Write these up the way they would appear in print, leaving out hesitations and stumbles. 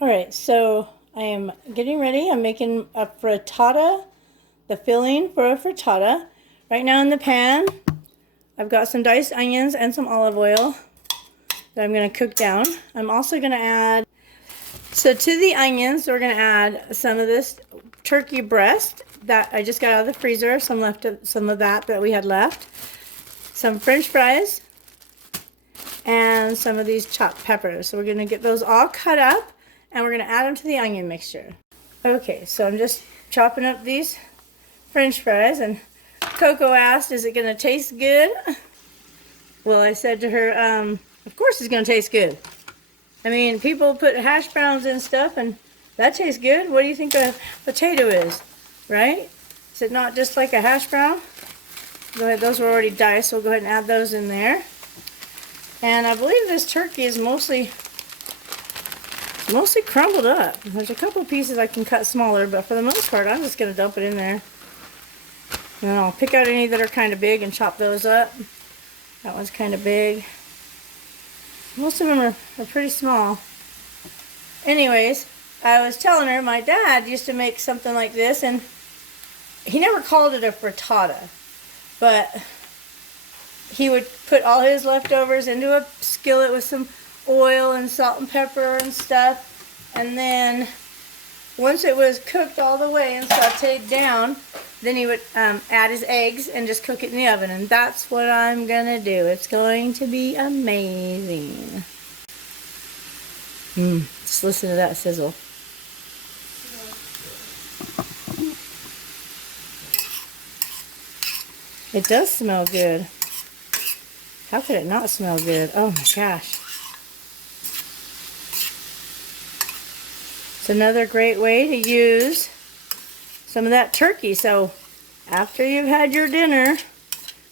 Alright, so I am getting ready. I'm making a frittata, the filling for a frittata. Right now in the pan, I've got some diced onions and some olive oil that I'm going to cook down. I'm also going to add, so to the onions, we're going to add some of this turkey breast that I just got out of the freezer, some of that we had left, some French fries, and some of these chopped peppers. So we're going to get those all cut up and we're going to add them to the onion mixture. Okay, so I'm just chopping up these French fries, and Coco asked, is it going to taste good? Well, I said to her, of course it's going to taste good. I mean, people put hash browns and stuff and that tastes good. What do you think a potato is, right? Is it not just like a hash brown? Go ahead, those were already diced, so we'll go ahead and add those in there. And I believe this turkey is mostly crumbled up. There's a couple pieces I can cut smaller, but for the most part, I'm just going to dump it in there. And then I'll pick out any that are kind of big and chop those up. That one's kind of big. Most of them are pretty small. Anyways, I was telling her my dad used to make something like this, and he never called it a frittata, but he would put all his leftovers into a skillet with some oil and salt and pepper and stuff, and then once it was cooked all the way and sauteed down, then he would add his eggs and just cook it in the oven, and that's what I'm gonna do. It's going to be amazing. Just listen to that sizzle. It does smell good. How could it not smell good? Oh my gosh. It's another great way to use some of that turkey. So after you've had your dinner,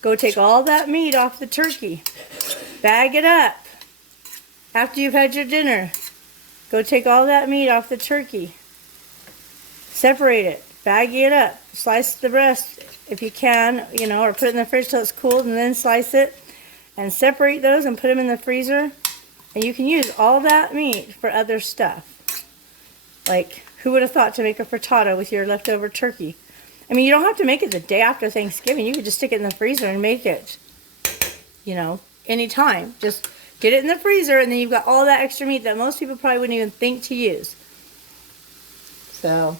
go take all that meat off the turkey. Bag it up. After you've had your dinner, go take all that meat off the turkey. Separate it. Bag it up. Slice the breast if you can, or put it in the fridge till it's cooled, and then slice it. And separate those and put them in the freezer. And you can use all that meat for other stuff. Like, who would have thought to make a frittata with your leftover turkey? I mean, you don't have to make it the day after Thanksgiving. You could just stick it in the freezer and make it, anytime. Just get it in the freezer, and then you've got all that extra meat that most people probably wouldn't even think to use. So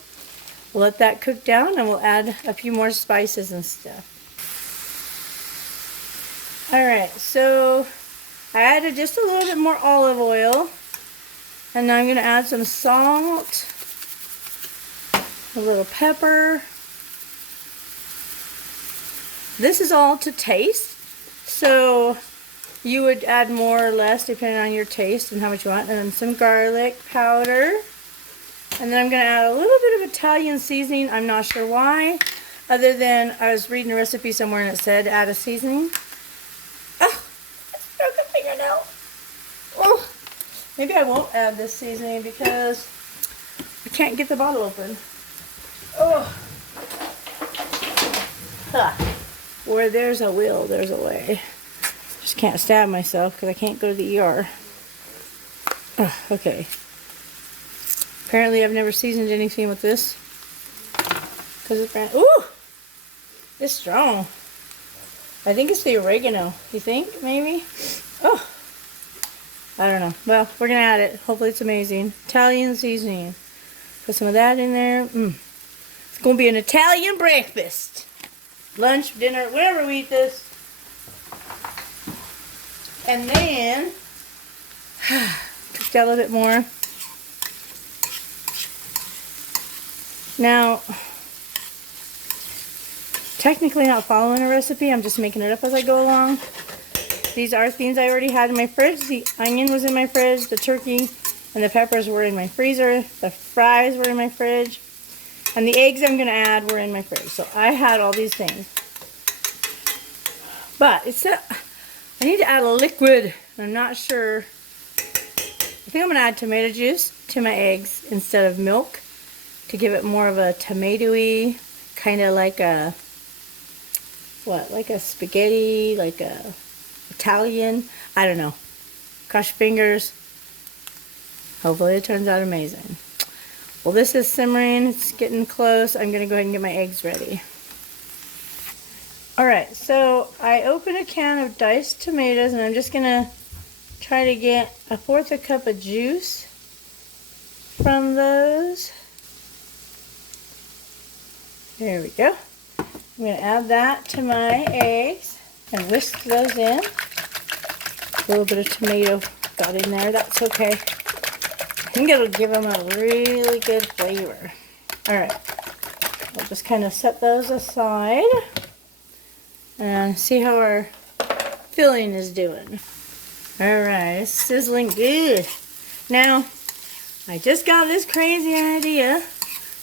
we'll let that cook down, and we'll add a few more spices and stuff. Alright, so I added just a little bit more olive oil, and now I'm going to add some salt, a little pepper. This is all to taste, so you would add more or less depending on your taste and how much you want. And then some garlic powder. And then I'm going to add a little bit of Italian seasoning. I'm not sure why, other than I was reading a recipe somewhere and it said add a seasoning. Oh, it's a broken fingernail. Oh, maybe I won't add this seasoning because I can't get the bottle open. Oh. Huh. Where there's a will, there's a way. Just can't stab myself because I can't go to the ER. Okay. Apparently I've never seasoned anything with this. Because it's brand... Ooh! It's strong. I think it's the oregano. You think? Maybe? Oh! I don't know. Well, we're going to add it. Hopefully it's amazing. Italian seasoning. Put some of that in there. It's going to be an Italian breakfast. Lunch, dinner, whenever we eat this. And then, cook that a little bit more. Now, technically not following a recipe, I'm just making it up as I go along. These are things I already had in my fridge. The onion was in my fridge, the turkey and the peppers were in my freezer, the fries were in my fridge, and the eggs I'm going to add were in my fridge. So I had all these things. But I need to add a liquid. I'm not sure. I think I'm going to add tomato juice to my eggs instead of milk to give it more of a tomatoey, kind of like a, like a spaghetti, like a Italian, I don't know. Cross your fingers. Hopefully it turns out amazing. Well, this is simmering. It's getting close. I'm going to go ahead and get my eggs ready. Alright, so I opened a can of diced tomatoes, and I'm just going to try to get 1/4 cup of juice from those. There we go. I'm going to add that to my eggs and whisk those in. A little bit of tomato got in there. That's okay. I think it'll give them a really good flavor. Alright. I'll just kind of set those aside and see how our filling is doing. Alright, it's sizzling good. Now, I just got this crazy idea.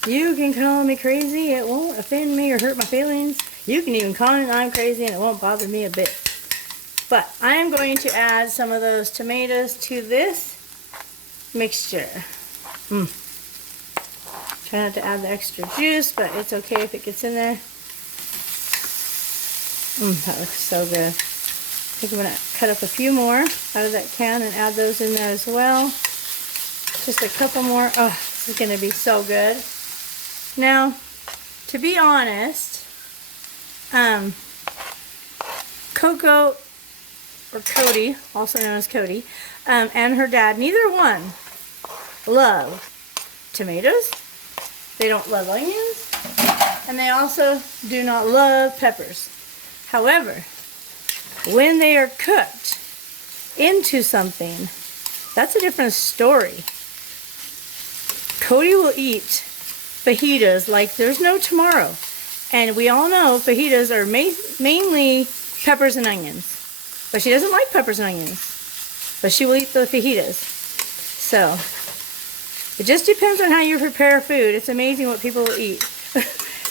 You can call me crazy, it won't offend me or hurt my feelings. You can even call me I'm crazy and it won't bother me a bit. But I am going to add some of those tomatoes to this mixture. Try not to add the extra juice, but it's okay if it gets in there. That looks so good. I think I'm going to cut up a few more out of that can and add those in there as well. Just a couple more. Oh, this is going to be so good. Now, to be honest, Coco, or Cody, also known as Cody, and her dad, neither one love tomatoes. They don't love onions, and they also do not love peppers. However, when they are cooked into something, that's a different story. Cody will eat fajitas like there's no tomorrow. And we all know fajitas are mainly peppers and onions. But she doesn't like peppers and onions. But she will eat the fajitas. So, it just depends on how you prepare food. It's amazing what people will eat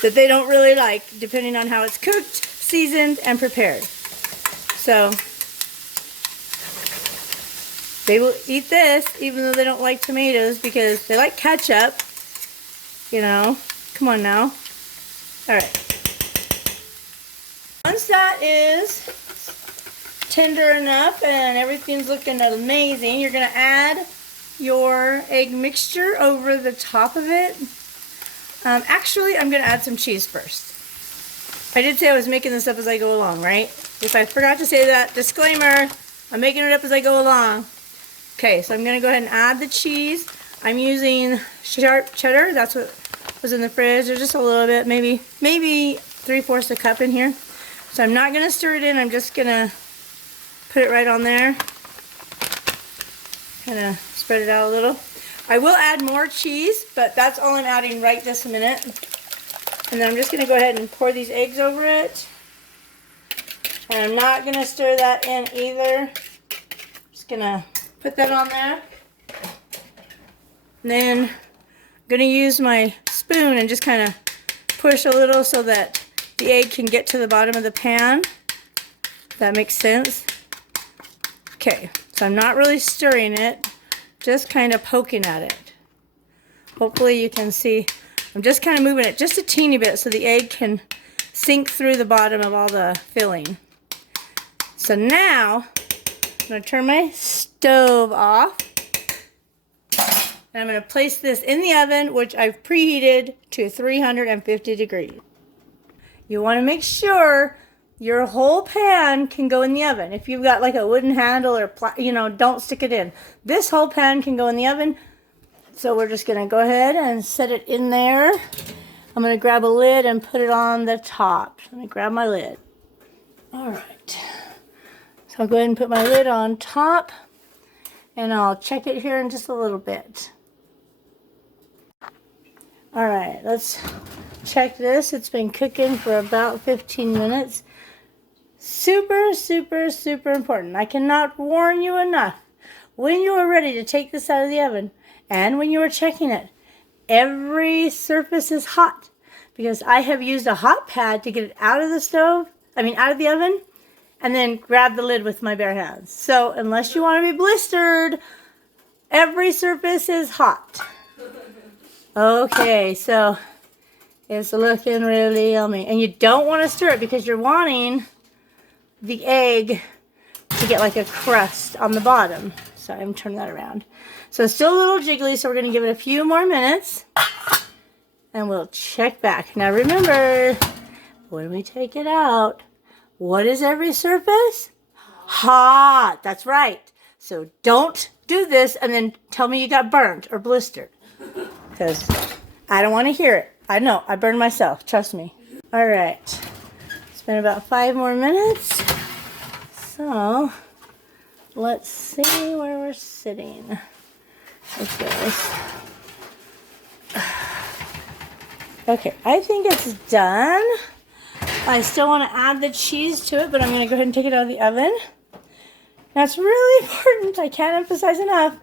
that they don't really like, depending on how it's cooked, seasoned, and prepared. So, they will eat this even though they don't like tomatoes because they like ketchup. You know, come on now. Alright. Once that is tender enough and everything's looking amazing, you're going to add your egg mixture over the top of it. Actually, I'm going to add some cheese first. I did say I was making this up as I go along, right? If I forgot to say that, disclaimer, I'm making it up as I go along. Okay, so I'm going to go ahead and add the cheese. I'm using sharp cheddar. That's what was in the fridge. There's just a little bit, maybe 3/4 a cup in here. So I'm not going to stir it in. I'm just going to put it right on there. Kind of spread it out a little. I will add more cheese, but that's all I'm adding right this minute. And then I'm just going to go ahead and pour these eggs over it. And I'm not going to stir that in either. Just going to put that on there. And then I'm going to use my spoon and just kind of push a little so that the egg can get to the bottom of the pan. If that makes sense. Okay, so I'm not really stirring it, just kind of poking at it. Hopefully you can see, I'm just kind of moving it just a teeny bit so the egg can sink through the bottom of all the filling. So now, I'm going to turn my stove off. And I'm going to place this in the oven, which I've preheated to 350 degrees. You want to make sure your whole pan can go in the oven. If you've got like a wooden handle or, don't stick it in. This whole pan can go in the oven. So we're just going to go ahead and set it in there. I'm going to grab a lid and put it on the top. Let me grab my lid. All right. So I'll go ahead and put my lid on top. And I'll check it here in just a little bit. All right, let's check this. It's been cooking for about 15 minutes. Super, super, super important. I cannot warn you enough. When you are ready to take this out of the oven and when you are checking it, every surface is hot because I have used a hot pad to get it out of the stove, out of the oven, and then grab the lid with my bare hands. So unless you want to be blistered, every surface is hot. Okay, so it's looking really yummy. And you don't want to stir it because you're wanting the egg to get like a crust on the bottom. Sorry, I'm turning that around. So it's still a little jiggly, so we're going to give it a few more minutes. And we'll check back. Now remember, when we take it out, what is every surface? Hot. That's right. So don't do this and then tell me you got burnt or blistered. Because I don't want to hear it. I know. I burned myself. Trust me. All right. It's been about 5 more minutes. So let's see where we're sitting with this. Okay, I think it's done. I still want to add the cheese to it, but I'm going to go ahead and take it out of the oven. That's really important. I can't emphasize enough.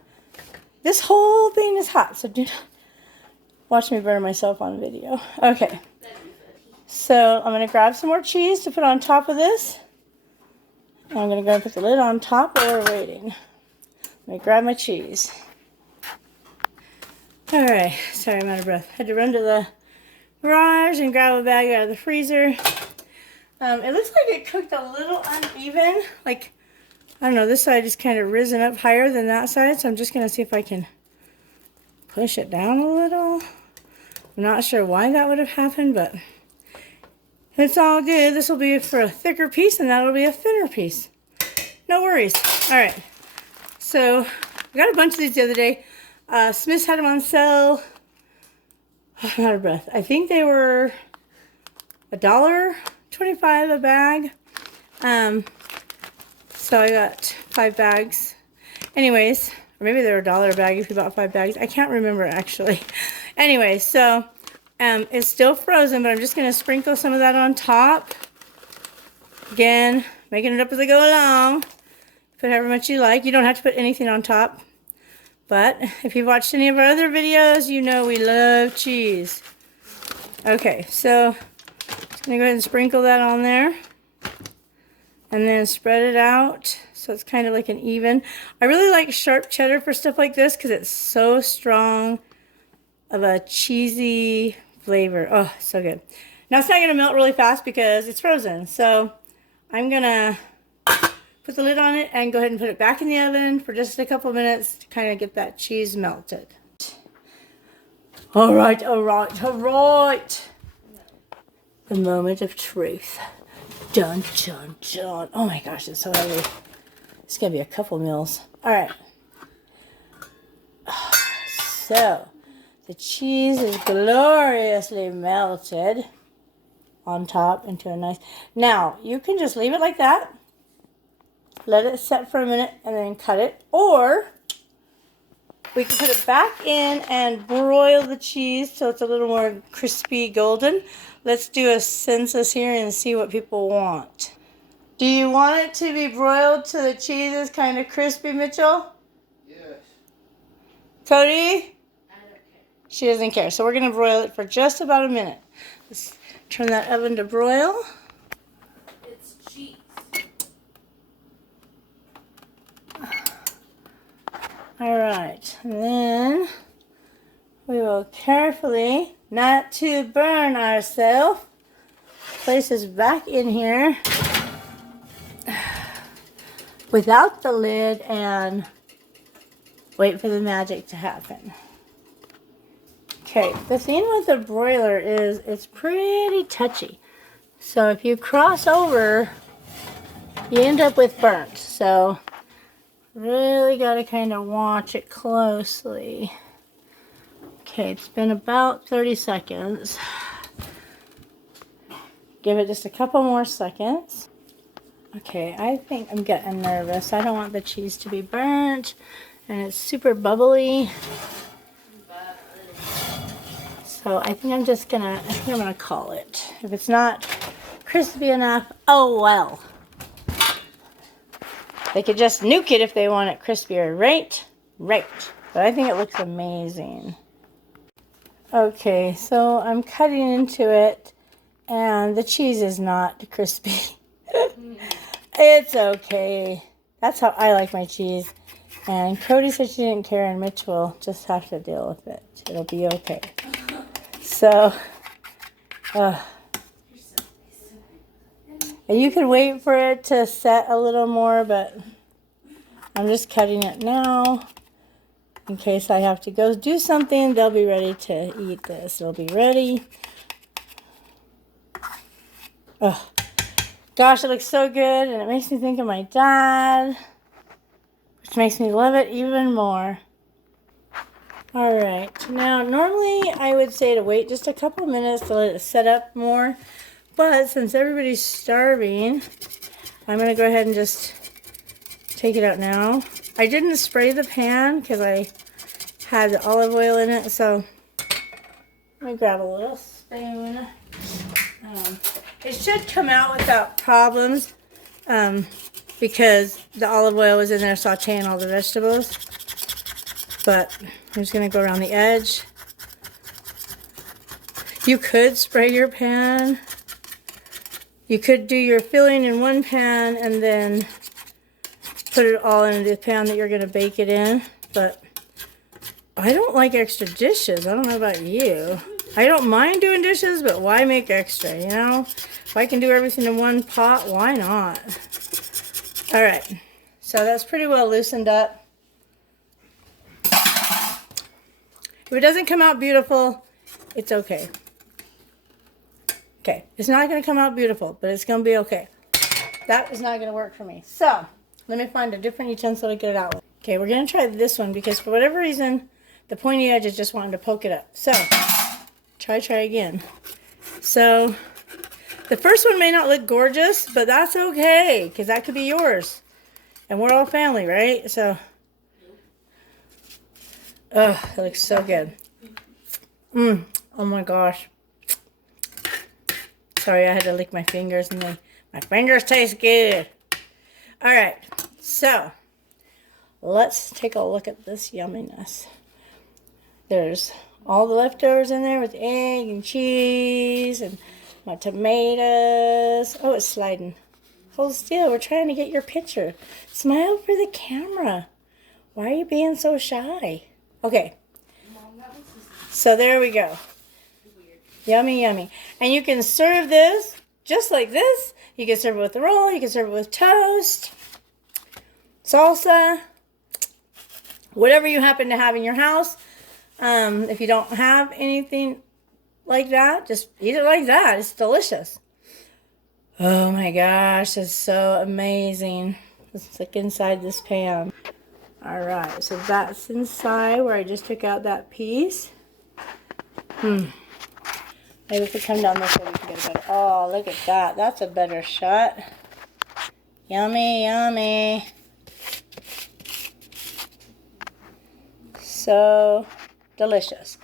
This whole thing is hot, so do not watch me burn myself on video. Okay, so I'm going to grab some more cheese to put on top of this. And I'm going to go and put the lid on top while we're waiting. Let me grab my cheese. All right, sorry, I'm out of breath. Had to run to the garage and grab a bag out of the freezer. It looks like it cooked a little uneven. Like, I don't know, this side is kind of risen up higher than that side, so I'm just going to see if I can push it down a little. I'm not sure why that would have happened, but it's all good. This will be for a thicker piece, and that'll be a thinner piece. No worries. All right, so I got a bunch of these the other day. Smith's had them on sale. I'm out of breath. I think they were $1.25 a bag. So I got 5 bags. Anyways, or maybe they were $1 a bag if you bought 5 bags. I can't remember actually. Anyway, so it's still frozen, but I'm just gonna sprinkle some of that on top. Again, making it up as I go along. Put however much you like. You don't have to put anything on top. But if you've watched any of our other videos, you know we love cheese. Okay, so I'm going to go ahead and sprinkle that on there. And then spread it out so it's kind of like an even. I really like sharp cheddar for stuff like this because it's so strong of a cheesy flavor. Oh, so good. Now it's not going to melt really fast because it's frozen. So I'm going to put the lid on it and go ahead and put it back in the oven for just a couple minutes to kind of get that cheese melted. All right, all right, all right. The moment of truth. Dun, dun, dun. Oh my gosh, it's so heavy. It's going to be a couple meals. All right. So, the cheese is gloriously melted on top into a nice... Now, you can just leave it like that. Let it set for a minute and then cut it. Or we can put it back in and broil the cheese so it's a little more crispy golden. Let's do a census here and see what people want. Do you want it to be broiled till the cheese is kind of crispy, Mitchell? Yes. Cody? I don't care. She doesn't care. So we're going to broil it for just about a minute. Let's turn that oven to broil. It's cheese. All right, and then we will carefully, not to burn ourselves, place this back in here without the lid and wait for the magic to happen. Okay, the thing with the broiler is it's pretty touchy. So if you cross over, you end up with burnt. So really got to kind of watch it closely. Okay, it's been about 30 seconds. Give it just a couple more seconds. Okay, I think I'm getting nervous. I don't want the cheese to be burnt, and it's super bubbly. So I think I'm gonna call it. If it's not crispy enough, oh well. They could just nuke it if they want it crispier, right? Right. But I think it looks amazing. Okay, so I'm cutting into it, and the cheese is not crispy. It's okay. That's how I like my cheese. And Cody said she didn't care, and Mitch will just have to deal with it. It'll be okay. So, and you can wait for it to set a little more, but I'm just cutting it now. In case I have to go do something, they'll be ready to eat this. They'll be ready. Oh, gosh, it looks so good, and it makes me think of my dad, which makes me love it even more. All right, now normally I would say to wait just a couple minutes to let it set up more, but since everybody's starving, I'm gonna go ahead and just take it out now. I didn't spray the pan because I had the olive oil in it, so let me grab a little spoon. It should come out without problems because the olive oil was in there sauteing all the vegetables. But I'm just going to go around the edge. You could spray your pan. You could do your filling in one pan and then put it all in the pan that you're going to bake it in. But I don't like extra dishes. I don't know about you. I don't mind doing dishes, but why make extra, you know? If I can do everything in one pot, why not? All right, so that's pretty well loosened up. If it doesn't come out beautiful, it's okay. Okay, it's not gonna come out beautiful, but it's gonna be okay. That is not gonna work for me. So, let me find a different utensil to get it out with. Okay, we're gonna try this one because for whatever reason, the pointy edge is just wanting to poke it up. So, try again. So, the first one may not look gorgeous, but that's okay, because that could be yours. And we're all family, right? So, oh, that looks so good. Oh my gosh. Sorry, I had to lick my fingers, and my fingers taste good. All right, so let's take a look at this yumminess. There's all the leftovers in there with egg and cheese and my tomatoes. Oh, it's sliding. Hold still. We're trying to get your picture. Smile for the camera. Why are you being so shy? Okay. So there we go. Yummy, yummy. And you can serve this just like this. You can serve it with a roll. You can serve it with toast, salsa, whatever you happen to have in your house. If you don't have anything like that, just eat it like that. It's delicious. Oh my gosh, it's so amazing. Let's look inside this pan. All right, so that's inside where I just took out that piece. Maybe if we come down this way, we can get a better. Oh, look at that. That's a better shot. Yummy, yummy. So delicious.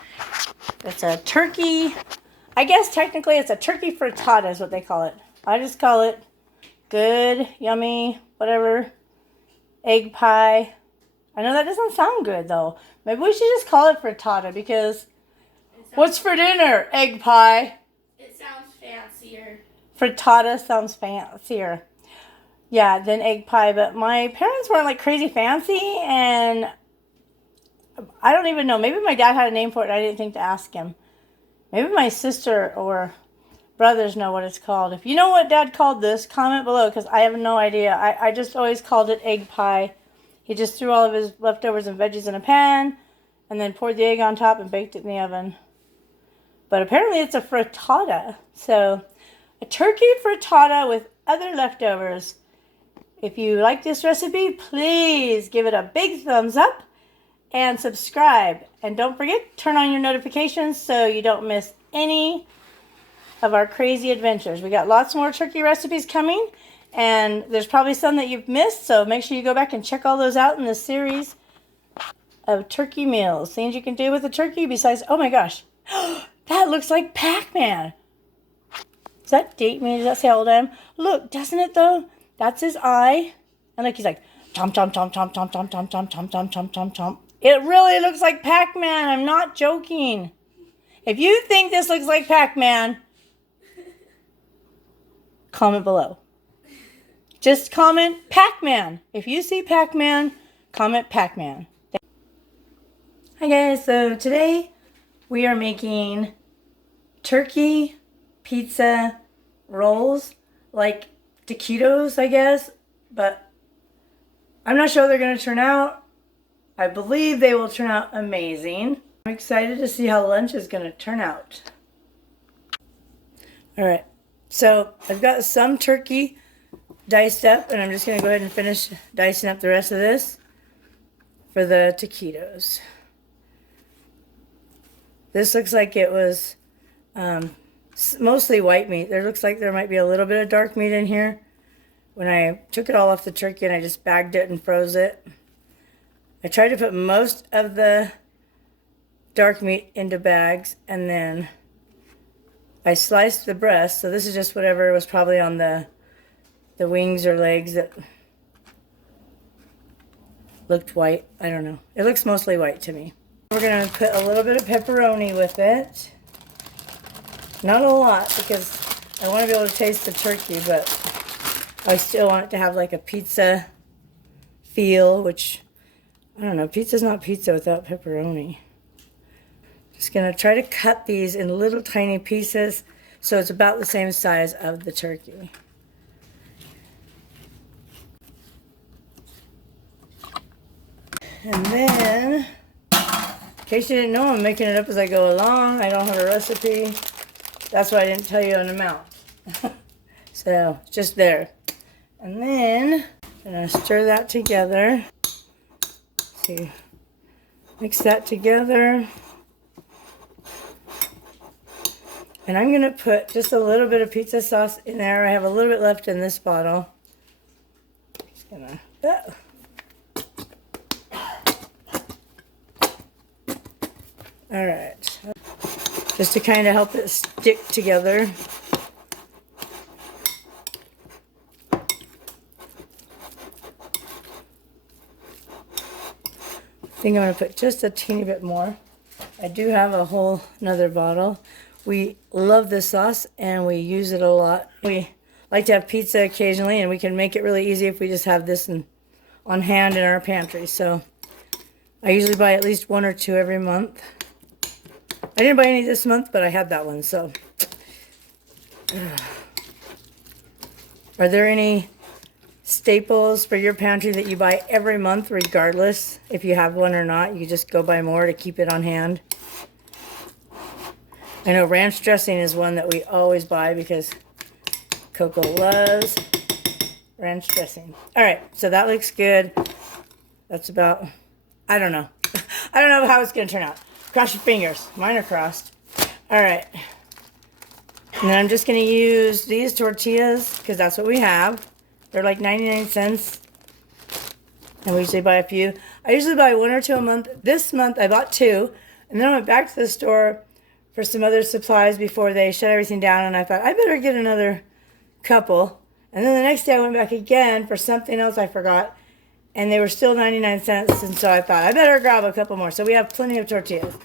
It's a turkey. I guess technically it's a turkey frittata is what they call it. I just call it good, yummy, whatever, egg pie. I know that doesn't sound good though. Maybe we should just call it frittata because what's for dinner? Egg pie. It sounds fancier. Frittata sounds fancier. Yeah, than egg pie. But my parents weren't like crazy fancy, and I don't even know. Maybe my dad had a name for it and I didn't think to ask him. Maybe my sister or brothers know what it's called. If you know what Dad called this, comment below because I have no idea. I just always called it egg pie. He just threw all of his leftovers and veggies in a pan and then poured the egg on top and baked it in the oven. But apparently it's a frittata. So a turkey frittata with other leftovers. If you like this recipe, please give it a big thumbs up and subscribe. And don't forget, turn on your notifications so you don't miss any of our crazy adventures. We got lots more turkey recipes coming, and there's probably some that you've missed, so make sure you go back and check all those out in the series of turkey meals. Things you can do with a turkey besides, oh my gosh, that looks like Pac-Man. Does that date me? Does that say how old I am? Look, doesn't it though? That's his eye. And look, he's like, chomp, chomp, chomp, chomp, chomp, chomp, chomp, chomp, chomp, chomp, chomp, chomp, chomp. It really looks like Pac-Man. I'm not joking. If you think this looks like Pac-Man, comment below. Just comment Pac-Man. If you see Pac-Man, comment Pac-Man. Hi guys, so today we are making turkey pizza rolls, like taquitos, I guess, but I'm not sure how they're going to turn out. I believe they will turn out amazing. I'm excited to see how lunch is going to turn out. All right, so I've got some turkey diced up, and I'm just going to go ahead and finish dicing up the rest of this for the taquitos. This looks like it was mostly white meat. There looks like there might be a little bit of dark meat in here. When I took it all off the turkey and I just bagged it and froze it, I tried to put most of the dark meat into bags, and then I sliced the breast. So this is just whatever was probably on the wings or legs that looked white. I don't know. It looks mostly white to me. We're going to put a little bit of pepperoni with it. Not a lot, because I want to be able to taste the turkey, but I still want it to have like a pizza feel, which, I don't know, pizza's not pizza without pepperoni. Just going to try to cut these in little tiny pieces so it's about the same size of the turkey. And then, in case you didn't know, I'm making it up as I go along. I don't have a recipe. That's why I didn't tell you an amount. So, just there. And then, I'm going to stir that together. See, mix that together. And I'm going to put just a little bit of pizza sauce in there. I have a little bit left in this bottle. Just going to... All right, just to kind of help it stick together. I think I'm going to put just a teeny bit more. I do have a whole another bottle. We love this sauce and we use it a lot. We like to have pizza occasionally, and we can make it really easy if we just have this on hand in our pantry. So I usually buy at least 1 or 2 every month. I didn't buy any this month, but I had that one, so. Are there any staples for your pantry that you buy every month, regardless if you have one or not? You just go buy more to keep it on hand. I know ranch dressing is one that we always buy because Coco loves ranch dressing. All right, so that looks good. That's about, I don't know. I don't know how it's going to turn out. Cross your fingers. Mine are crossed. All right. And then I'm just going to use these tortillas because that's what we have. They're like 99 cents. And we usually buy a few. I usually buy 1 or 2 a month. This month I bought 2. And then I went back to the store for some other supplies before they shut everything down. And I thought, I better get another couple. And then the next day I went back again for something else I forgot. And they were still 99 cents, and so I thought, I better grab a couple more. So we have plenty of tortillas.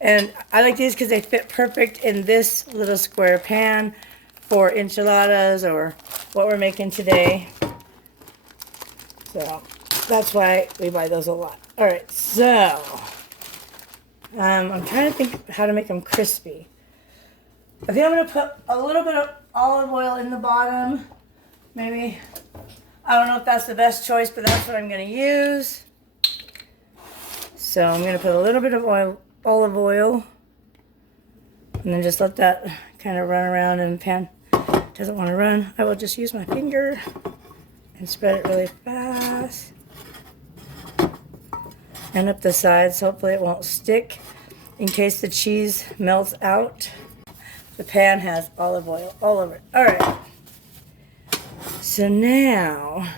And I like these because they fit perfect in this little square pan for enchiladas or what we're making today. So that's why we buy those a lot. All right, so I'm trying to think how to make them crispy. I think I'm going to put a little bit of olive oil in the bottom, maybe. I don't know if that's the best choice, but that's what I'm going to use. So I'm going to put a little bit of olive oil, and then just let that kind of run around in the pan. It doesn't want to run. I will just use my finger and spread it really fast. And up the sides, hopefully it won't stick in case the cheese melts out. The pan has olive oil all over it. All right. So now,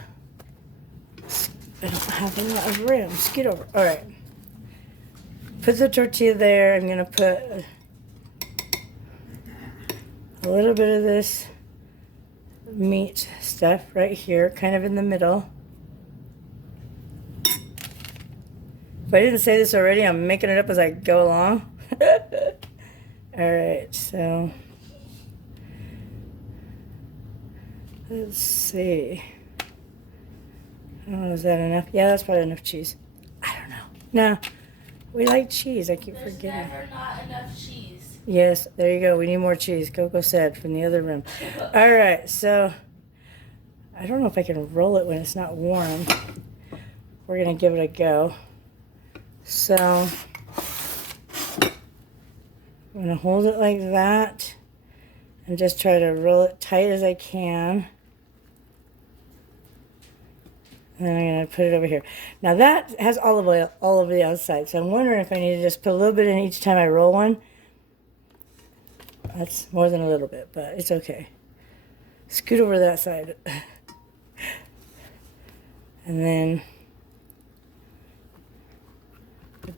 I don't have a lot of room. Scoot over. All right. Put the tortilla there. I'm going to put a little bit of this meat stuff right here, kind of in the middle. If I didn't say this already, I'm making it up as I go along. All right, so let's see. I don't know, is that enough? Yeah, that's probably enough cheese. I don't know. No, we like cheese. I keep forgetting. There's never not enough cheese. Yes, there you go. We need more cheese. Coco said from the other room. All right, so I don't know if I can roll it when it's not warm. we're going to give it a go. So I'm going to hold it like that and just try to roll it tight as I can. And then I'm going to put it over here. Now that has olive oil all over the outside, so I'm wondering if I need to just put a little bit in each time I roll one. That's more than a little bit, but it's okay. Scoot over that side. And then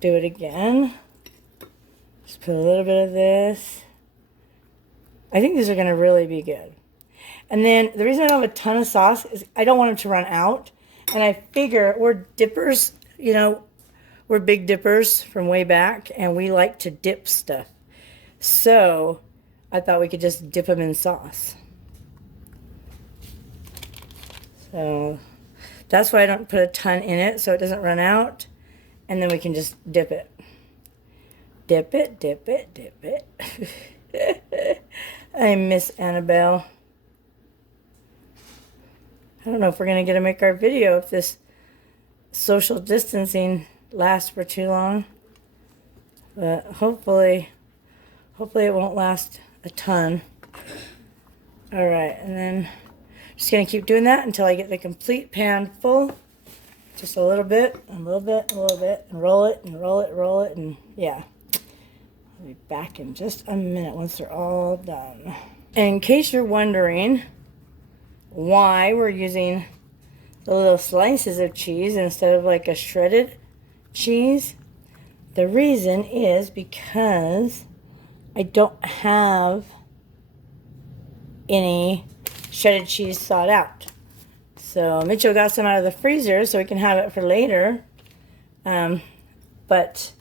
do it again. Just put a little bit of this. I think these are going to really be good. And then the reason I don't have a ton of sauce is I don't want them to run out. And I figure we're dippers, you know, we're big dippers from way back, and we like to dip stuff. So I thought we could just dip them in sauce. So that's why I don't put a ton in it, so it doesn't run out. And then we can just dip it. Dip it, dip it, dip it. I miss Annabelle. I don't know if we're going to get to make our video if this social distancing lasts for too long. But hopefully it won't last a ton. All right, and then just going to keep doing that until I get the complete pan full. Just a little bit, a little bit, a little bit, and roll it, and roll it, roll it, and yeah. I'll be back in just a minute once they're all done. And in case you're wondering why we're using the little slices of cheese instead of like a shredded cheese, the reason is because I don't have any shredded cheese thawed out. So Mitchell got some out of the freezer so we can have it for later. But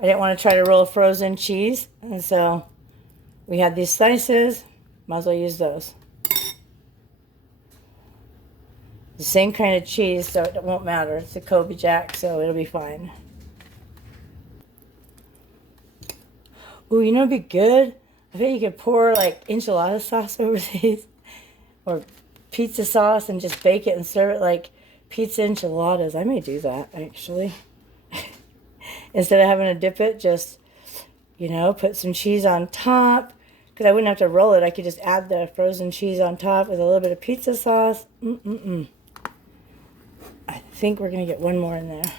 I didn't want to try to roll frozen cheese, and so we had these slices. Might as well use those. The same kind of cheese, so it won't matter. It's a Kobe Jack, so it'll be fine. Ooh, you know what'd be good? I bet you could pour like enchilada sauce over these, or pizza sauce, and just bake it and serve it like pizza enchiladas. I may do that, actually. Instead of having to dip it, just, you know, put some cheese on top. Because I wouldn't have to roll it. I could just add the frozen cheese on top with a little bit of pizza sauce. I think we're going to get one more in there.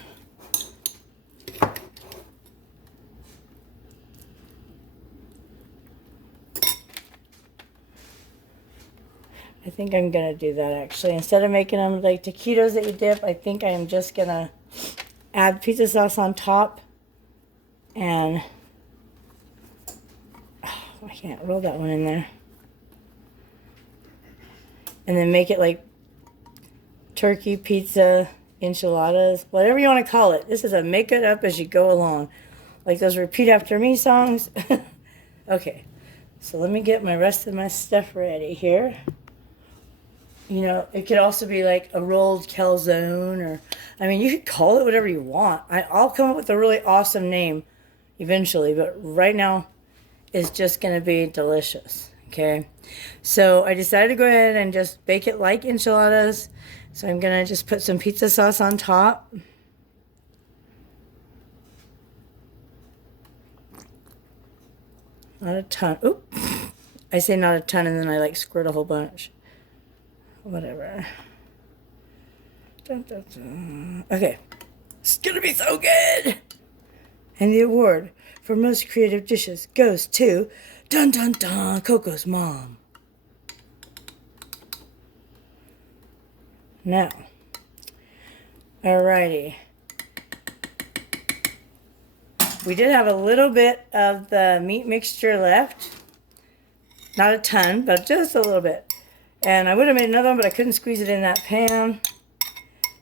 I think I'm going to do that, actually. Instead of making them like taquitos that you dip, I think I'm just going to add pizza sauce on top. And I can't roll that one in there. And then make it like turkey pizza enchiladas, whatever you want to call it. This is a make it up as you go along, like those repeat after me songs. Okay, so let me get my rest of my stuff ready here. You know, it could also be like a rolled calzone, or I mean, you could call it whatever you want. I'll come up with a really awesome name eventually, but right now it's just going to be delicious. Okay, so I decided to go ahead and just bake it like enchiladas. So I'm going to just put some pizza sauce on top. Not a ton. Oop. I say not a ton, and then I like squirt a whole bunch. Whatever. Dun, dun, dun. Okay. It's going to be so good. And the award for most creative dishes goes to dun dun dun Coco's mom. Now, alrighty. We did have a little bit of the meat mixture left. Not a ton, but just a little bit. And I would have made another one, but I couldn't squeeze it in that pan.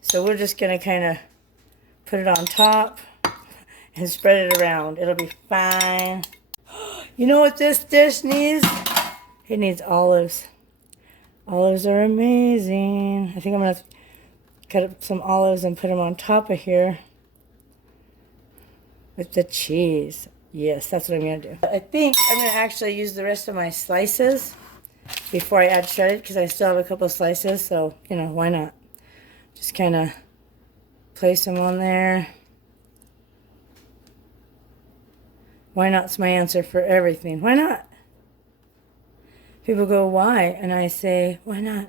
So we're just going to kind of put it on top and spread it around. It'll be fine. You know what this dish needs? It needs olives. Olives are amazing. I think I'm going to cut up some olives and put them on top of here with the cheese. Yes, that's what I'm going to do. I think I'm going to actually use the rest of my slices before I add shredded, because I still have a couple of slices, so, you know, why not? Just kind of place them on there. Why not's my answer for everything. Why not? People go, why? And I say, why not?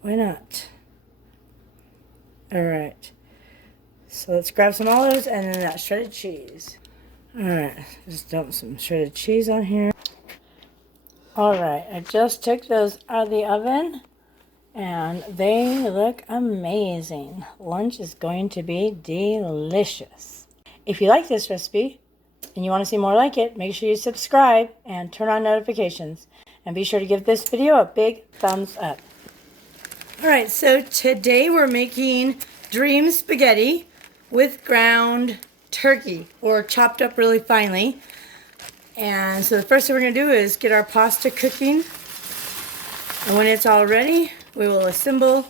Why not? All right. So let's grab some olives and then that shredded cheese. All right. Just dump some shredded cheese on here. All right. I just took those out of the oven and they look amazing. Lunch is going to be delicious. If you like this recipe and you want to see more like it, make sure you subscribe and turn on notifications. And be sure to give this video a big thumbs up. All right, so today we're making dream spaghetti with ground turkey or chopped up really finely. And so the first thing we're going to do is get our pasta cooking. And when it's all ready, we will assemble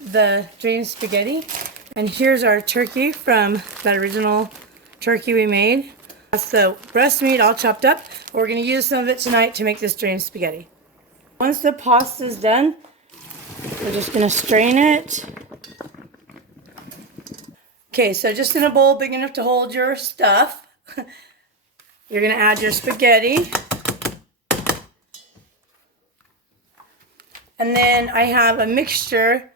the dream spaghetti. And here's our turkey from that original turkey we made. That's the breast meat all chopped up. We're going to use some of it tonight to make this dream spaghetti. Once the pasta is done, we're just going to strain it. Okay, so just in a bowl big enough to hold your stuff, you're going to add your spaghetti. And then I have a mixture.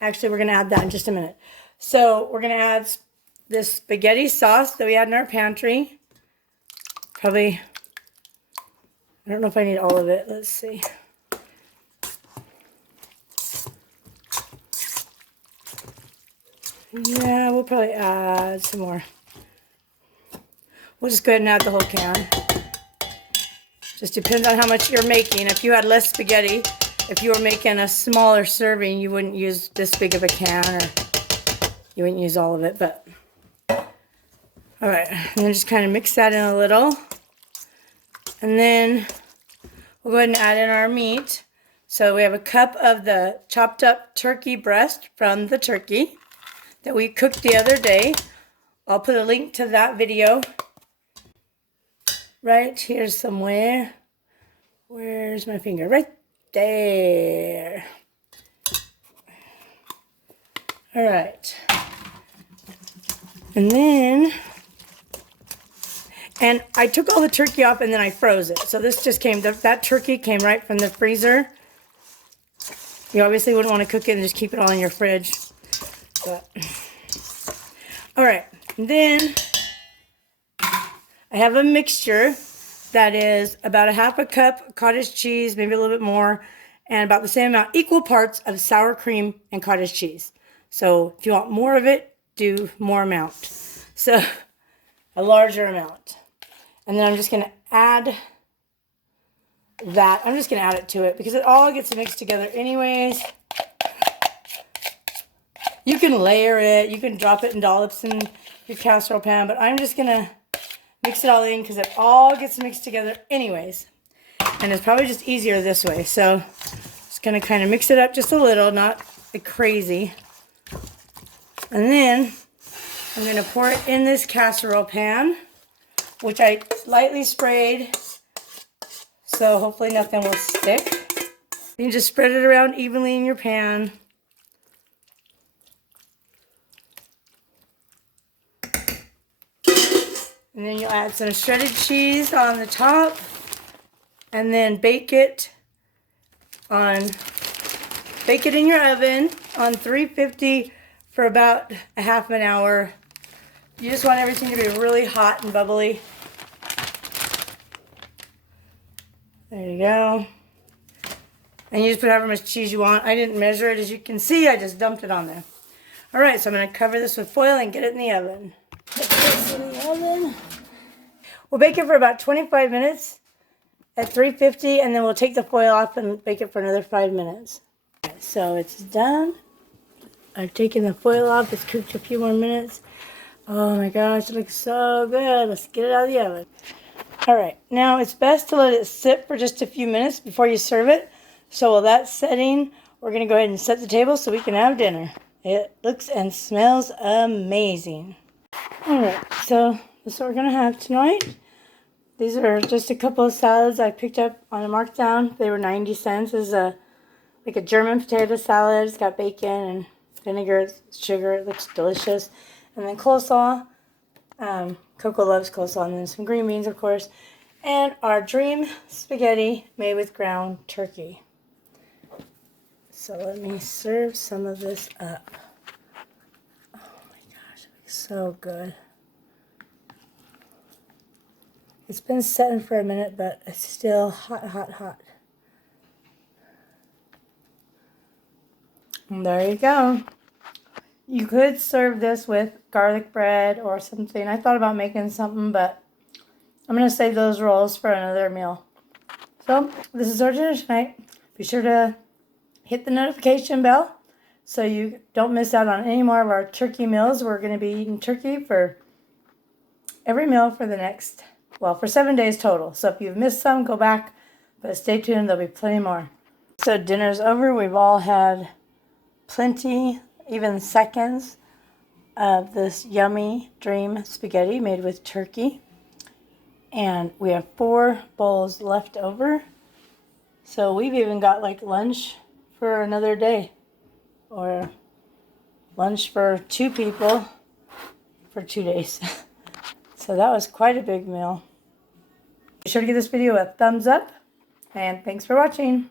Actually, we're going to add that in just a minute. So we're going to add this spaghetti sauce that we had in our pantry. Probably, I don't know if I need all of it. Let's see. Yeah, we'll probably add some more. We'll just go ahead and add the whole can. Just depends on how much you're making. If you had less spaghetti, if you were making a smaller serving, you wouldn't use this big of a can, or you wouldn't use all of it, but. All right, and then just kind of mix that in a little. And then we'll go ahead and add in our meat. So we have a cup of the chopped up turkey breast from the turkey that we cooked the other day. I'll put a link to that video right here somewhere. Where's my finger? Right there. All right. And then, and I took all the turkey off and then I froze it. So this just came, that turkey came right from the freezer. You obviously wouldn't want to cook it and just keep it all in your fridge. But, all right, and then I have a mixture that is about a half a cup cottage cheese, maybe a little bit more, and about the same amount, equal parts of sour cream and cottage cheese. So if you want more of it, do more amount. So a larger amount. And then I'm just going to add that. I'm just going to add it to it because it all gets mixed together anyways. You can layer it. You can drop it in dollops in your casserole pan. But I'm just going to mix it all in because it all gets mixed together anyways. And it's probably just easier this way. So just going to kind of mix it up just a little, not like crazy. And then I'm going to pour it in this casserole pan, which I lightly sprayed, so hopefully nothing will stick. You can just spread it around evenly in your pan. And then you'll add some shredded cheese on the top, and then bake it in your oven on 350 for about a half an hour. You just want everything to be really hot and bubbly. There you go. And you just put however much cheese you want. I didn't measure it, as you can see. I just dumped it on there. All right, so I'm going to cover this with foil and get it in the oven. Put this in the oven. We'll bake it for about 25 minutes at 350, and then we'll take the foil off and bake it for another 5 minutes. Okay, so it's done. I've taken the foil off. It's cooked a few more minutes. Oh my gosh, it looks so good. Let's get it out of the oven. All right, now it's best to let it sit for just a few minutes before you serve it. So while that's setting, we're going to go ahead and set the table so we can have dinner. It looks and smells amazing. All right, so this is what we're going to have tonight. These are just a couple of salads I picked up on a markdown. They were 90 cents. We like a German potato salad. It's got bacon and vinegar, sugar. It looks delicious. And then coleslaw. Coco loves coleslaw. And then some green beans, of course. And our dream spaghetti made with ground turkey. So let me serve some of this up. Oh my gosh, it looks so good. It's been setting for a minute, but it's still hot, hot, hot. And there you go. You could serve this with garlic bread or something. I thought about making something, but I'm going to save those rolls for another meal. So, this is our dinner tonight. Be sure to hit the notification bell so you don't miss out on any more of our turkey meals. We're going to be eating turkey for every meal for the next, well, for 7 days total. So if you've missed some, go back, but stay tuned. There'll be plenty more. So dinner's over. We've all had plenty, even seconds, of this yummy dream spaghetti made with turkey. And we have 4 bowls left over. So we've even got like lunch for another day. Or lunch for 2 people for 2 days. So that was quite a big meal. Be sure to give this video a thumbs up. And thanks for watching.